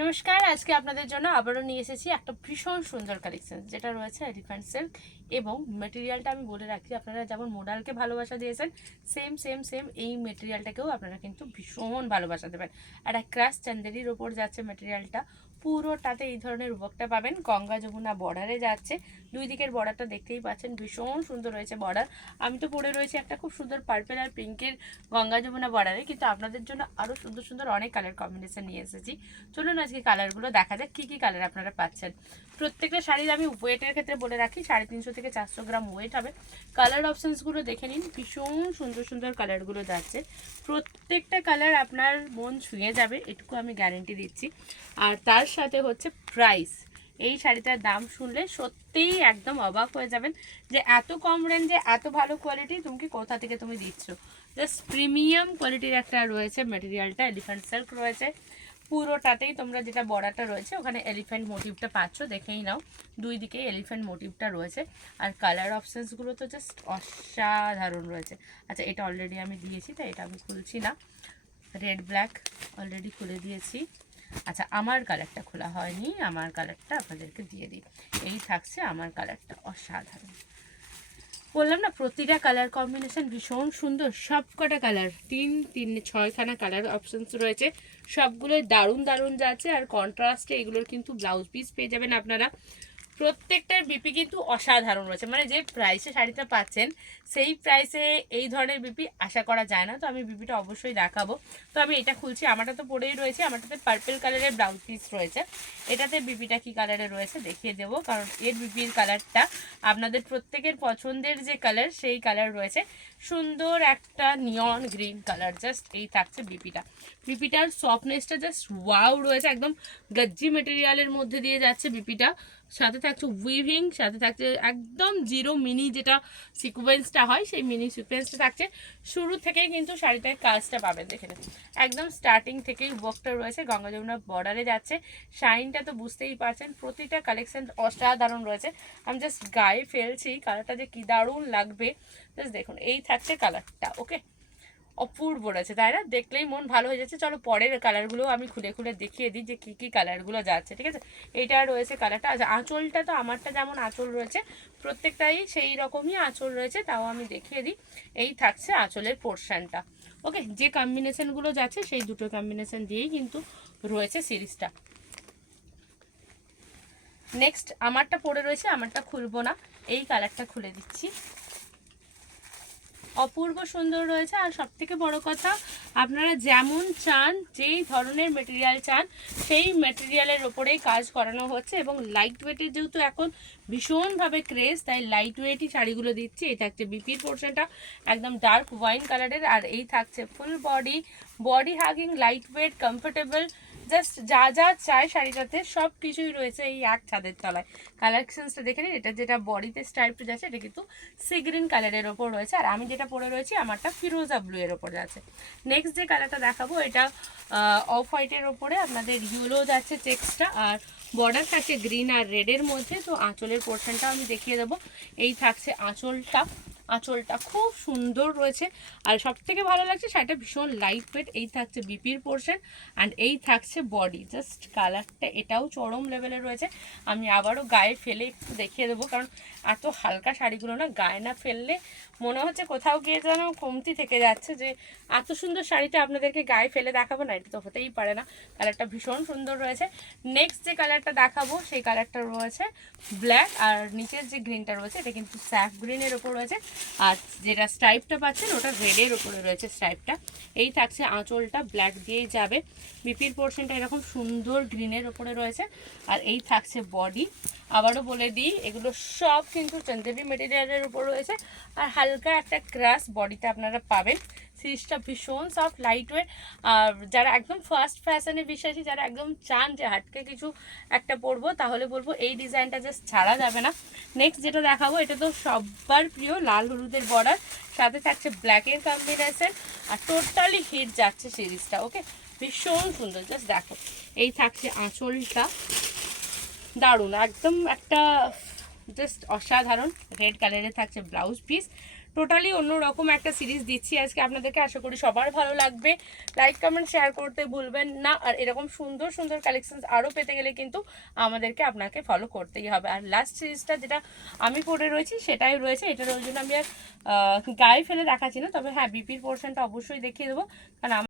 নমস্কার, আজকে আপনাদের জন্য আবারও নিয়ে এসেছি একটা ভীষণ সুন্দর কালেকশন, যেটা রয়েছে এলিফ্যান্ট সিল্ক। এবং মেটেরিয়ালটা আমি বলে রাখি, আপনারা যেমন মোডালকে ভালোবাসা দিয়েছেন, সেম সেম সেম এই মেটেরিয়ালটাকেও আপনারা কিন্তু ভীষণ ভালোবাসা দেবেন। একটা ক্রাশ চান্দেরির ওপর যাচ্ছে মেটেরিয়ালটা, পুরোটাতে এই ধরনের ওয়ার্কটা পাবেন। গঙ্গা যমুনা বর্ডারে যাচ্ছে, দুই দিকের বর্ডারটা দেখতেই পাচ্ছেন, ভীষণ সুন্দর রয়েছে বর্ডার। আমি তো পরে রয়েছি একটা খুব সুন্দর পার্পেল আর পিঙ্কের গঙ্গা যমুনা বর্ডারে, কিন্তু আপনাদের জন্য আরও সুন্দর সুন্দর অনেক কালার কম্বিনেশন নিয়ে এসেছি। চলুন আজকে কালারগুলো দেখা যাক, কী কী কালার আপনারা পাচ্ছেন। প্রত্যেকটা শাড়ির আমি ওয়েটের ক্ষেত্রে বলে রাখি, 350 থেকে 400 গ্রাম ওয়েট হবে। কালার অপশানসগুলো দেখে নিন, ভীষণ সুন্দর সুন্দর কালারগুলো যাচ্ছে। প্রত্যেকটা কালার আপনার মন ছুঁয়ে যাবে, এটুকু আমি গ্যারেন্টি দিচ্ছি। আর তার সাথে হচ্ছে প্রাইস, এই শাড়িটার দাম শুনলে সত্যিই একদম অবাক হয়ে যাবেন যে এত কম রেঞ্জে এত ভালো কোয়ালিটি তুমি কি কোথা থেকে তুমি দিচ্ছ। জাস্ট প্রিমিয়াম কোয়ালিটির একটা রয়েছে মেটেরিয়ালটা, এলিফ্যান্ট সিল্ক রয়েছে পুরোটাতেই। তোমরা যেটা বর্ডারটা রয়েছে ওখানে এলিফ্যান্ট মোটিভটা পাচ্ছ, দেখেই নাও, দুই দিকে এলিফ্যান্ট মোটিভটা রয়েছে। আর কালার অপশানসগুলো তো জাস্ট অসাধারণ রয়েছে। আচ্ছা, এটা অলরেডি আমি দিয়েছি, তাই এটা আমি খুলছি না। রেড ব্ল্যাক অলরেডি খুলে দিয়েছি। আচ্ছা, আমার কালারটা খোলা হয়নি, আমার কালারটা আপনাদেরকে দিয়ে দিই। এই থাকছে আমার কালারটা, অসাধারণ। বললাম না, প্রতিটা কালার কম্বিনেশন ভীষণ সুন্দর। সব কটা কালার, তিন ছয়খানা কালার অপশানস রয়েছে, সবগুলোই দারুণ দারুণ যাচ্ছে। আর কন্ট্রাস্টে এগুলোর কিন্তু ব্লাউজ পিস পেয়ে যাবেন আপনারা। প্রত্যেকটার বিপি কিন্তু অসাধারণ রয়েছে, মানে যে প্রাইসে শাড়িটা পাচ্ছেন সেই প্রাইসে এই ধরনের বিপি আশা করা যায় না। তো আমি বিপিটা অবশ্যই দেখাবো। তো আমি এটা খুলছি, আমারটা তো পরেই রয়েছে, আমারটাতে পার্পেল কালারের ব্লাউজ পিস রয়েছে। এটাতে বিপিটা কি কালারে রয়েছে দেখিয়ে দেবো, কারণ এর বিপির কালারটা আপনাদের প্রত্যেকের পছন্দের যে কালার সেই কালার রয়েছে, সুন্দর একটা নিয়ন গ্রিন কালার। জাস্ট এই থাকছে বিপিটা, বিপিটার সফটনেসটা জাস্ট ওয়াও রয়েছে, একদম গজ্জি মেটেরিয়ালের মধ্যে দিয়ে যাচ্ছে বিপিটা। সাথে থাকছে উইভিং, সাথে থাকছে একদম জিরো মিনি যেটা সিকোয়েন্সটা হয়, সেই মিনি সিকোয়েন্সটা থাকছে। শুরু থেকেই কিন্তু শাড়িটার কাজটা পাবেন, দেখে নেন একদম স্টার্টিং থেকেই ওয়ার্কটা রয়েছে, গঙ্গা যমুনা বর্ডারে যাচ্ছে। শাইনটা তো বুঝতেই পারছেন, প্রতিটা কালেকশন অসাধারণ রয়েছে। আমি জাস্ট গায়ে ফেলছি, কালারটা যে কি দারুণ লাগবে জাস্ট দেখুন। এই থাকছে কালারটা, ওকে, অপূর্ব রয়েছে, তাই না? দেখলেই মন ভালো হয়ে যাচ্ছে। চলো পরের কালারগুলো আমি খুলে খুলে দেখিয়ে দিই যে কী কী কালারগুলো যাচ্ছে, ঠিক আছে? এইটা রয়েছে কালারটা। আচ্ছা, আঁচলটা তো আমারটা যেমন আঁচল রয়েছে, প্রত্যেকটাই সেই রকমই আঁচল রয়েছে, তাও আমি দেখিয়ে দিই। এই থাকছে আঁচলের পোর্শনটা, ওকে। যে কম্বিনেশনগুলো যাচ্ছে সেই দুটো কম্বিনেশন দিয়েই কিন্তু রয়েছে সিরিজটা। নেক্সট আমারটা পরে রয়েছে, আমারটা খুলবো না, এই কালারটা খুলে দিচ্ছি। অপূর্ব সুন্দর রয়েছে। আর সব থেকে বড় কথা, আপনারা যেমন চান, যেই ধরনের মেটেরিয়াল চান, সেই মেটেরিয়ালের ওপরেই কাজ করানো হচ্ছে। এবং লাইট ওয়েটের যেহেতু এখন ভীষণভাবে ক্রেজ, তাই লাইট ওয়েটই শাড়িগুলো দিচ্ছি। এই থাকছে বিপির পোর্শনটা, একদম ডার্ক ওয়াইন কালারের। আর এই থাকছে full body, body hugging, light weight, comfortable, just যা যা চাই শাড়িটাতে সব কিছুই রয়েছে এই এক ছাদের তলায়। কালেকশনসটা দেখে নিন। এটা যেটা বডিতে স্ট্রাইপটা যাচ্ছে, এটা কিন্তু সি গ্রিন কালারের ওপর রয়েছে। আর আমি যেটা পরে রয়েছি আমারটা ফিরোজা ব্লু এর ওপর যাচ্ছে। নেক্সট যে কালারটা দেখাবো, এটা অফ হোয়াইটের ওপরে আপনাদের ইয়েলো যাচ্ছে চেক্সটা, আর বর্ডার থাকছে গ্রিন আর রেডের মধ্যে। তো আঁচলের পোর্শনটা আমি দেখিয়ে দেবো। এই থাকছে আঁচলটা, আঁচলটা খুব সুন্দর রয়েছে। আর সব থেকে ভালো লাগছে শাড়িটা ভীষণ লাইট ওয়েট। এই থাকছে বিপির পোর্শন, অ্যান্ড এই থাকছে বডি। জাস্ট কালারটা এটাও চরম লেভেলে রয়েছে। আমি আবারও গায়ে ফেলে একটু দেখিয়ে দেবো, কারণ এত হালকা শাড়িগুলো না গায়ে না ফেললে মনে হচ্ছে কোথাও গিয়ে যেন কমতি থেকে যাচ্ছে। যে এত সুন্দর শাড়িটা আপনাদেরকে গায়ে ফেলে দেখাবো না, এটা তো হতেই পারে না। কালারটা ভীষণ সুন্দর রয়েছে। নেক্সট যে কালারটা দেখাবো সেই কালারটা রয়েছে ব্ল্যাক, আর নিচের যে গ্রিনটা রয়েছে এটা কিন্তু স্যাফ গ্রিনের ওপর রয়েছে। আর যেটা স্ট্রাইপটা পাচ্ছেন ওটা রেডের ওপরে রয়েছে স্ট্রাইপটা। এই থাকছে আঁচলটা, ব্ল্যাক দিয়েই যাবে। বিপির পোর্শনটা এরকম সুন্দর গ্রিনের ওপরে রয়েছে। আর এই থাকছে বডি। আবারও বলে দিই, এগুলো সব কিন্তু চন্দেরি মেটেরিয়ালের উপর রয়েছে। আর হালকা একটা ক্রাশ বডিতে আপনারা পাবেন। সিরিজটা ভীষণ সফট, লাইট ওয়েট। আর যারা একদম ফার্স্ট ফ্যাশনে বিশ্বাসী, যারা একদম চান যে হাটকে কিছু একটা পরবো, তাহলে বলবো এই ডিজাইনটা জাস্ট ছাড়া যাবে না। নেক্সট যেটা দেখাবো, এটা তো সবার প্রিয়, লাল হলুদের বর্ডার, সাথে থাকছে ব্ল্যাকের কম্বিনেশন। আর টোটালি হিট যাচ্ছে সিরিজটা, ওকে, ভীষণ সুন্দর। জাস্ট দেখো, এই থাকছে আঁচলটা, দারুণ একদম একটা জাস্ট অসাধারণ। রেড কালারের থাকছে ব্লাউজ পিস, টোটালি অন্যরকম একটা সিরিজ দিচ্ছি আজকে আপনাদেরকে, আশা করি সবার ভালো লাগবে। লাইক কমেন্ট শেয়ার করতে ভুলবেন না। আর এরকম সুন্দর সুন্দর কালেকশন আরও পেতে গেলে কিন্তু আমাদেরকে আপনাকে ফলো করতেই হবে। আর লাস্ট সিরিজটা যেটা আমি পরে রয়েছি সেটাই রয়েছে, এটার ওই জন্য আমি আর গায়ে ফেলে দেখাচ্ছি না, তবে হ্যাঁ বিপির পোর্শনটা অবশ্যই দেখিয়ে দেবো, কারণ